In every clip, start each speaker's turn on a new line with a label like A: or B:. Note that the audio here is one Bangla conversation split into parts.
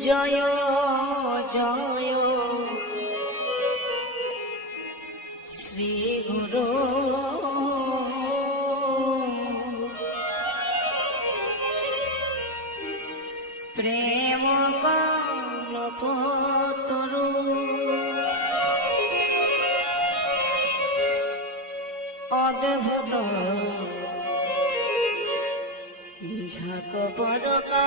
A: জয় জয়। শ্রী গুরু। প্রেম কলপতরু অদেভত। ঝাক বরকা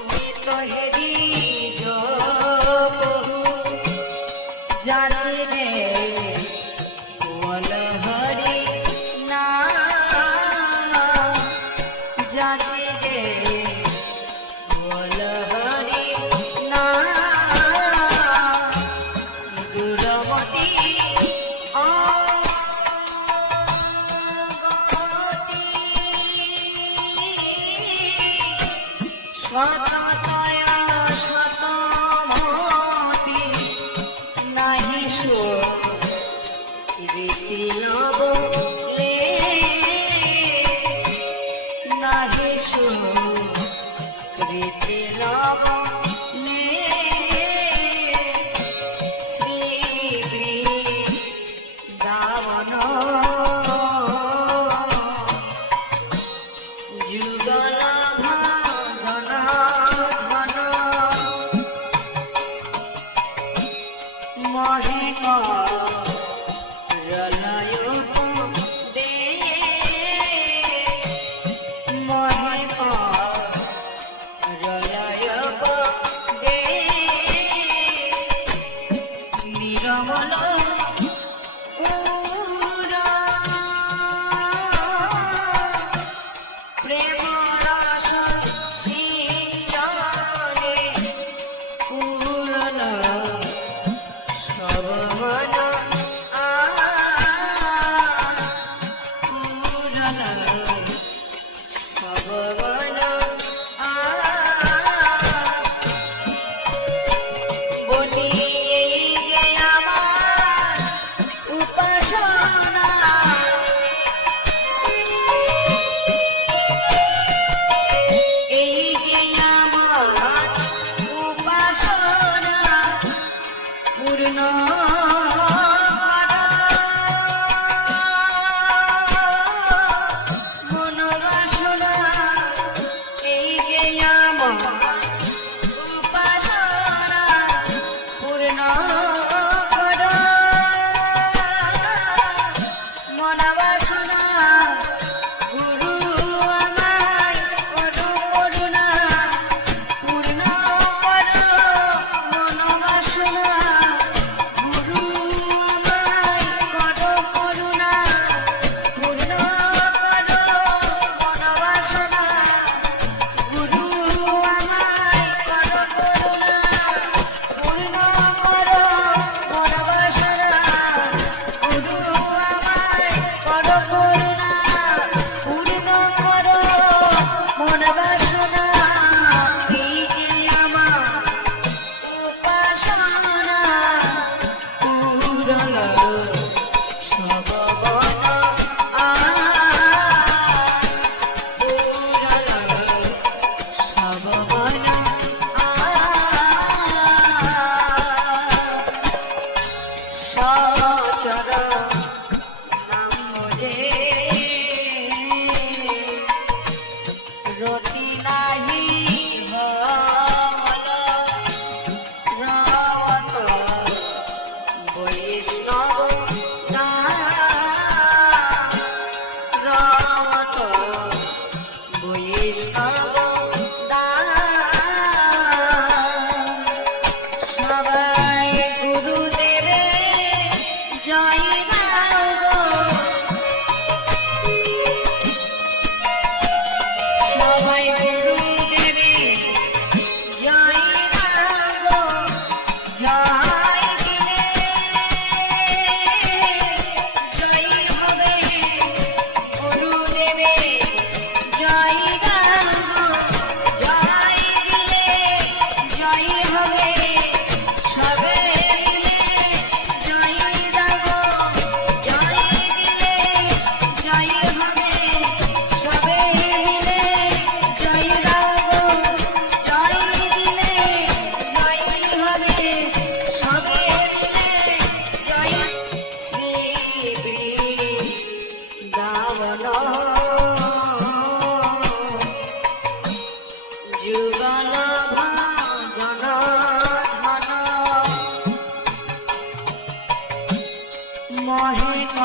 A: અમે તો હેરી. What? life on. মহেক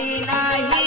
A: शांति नाही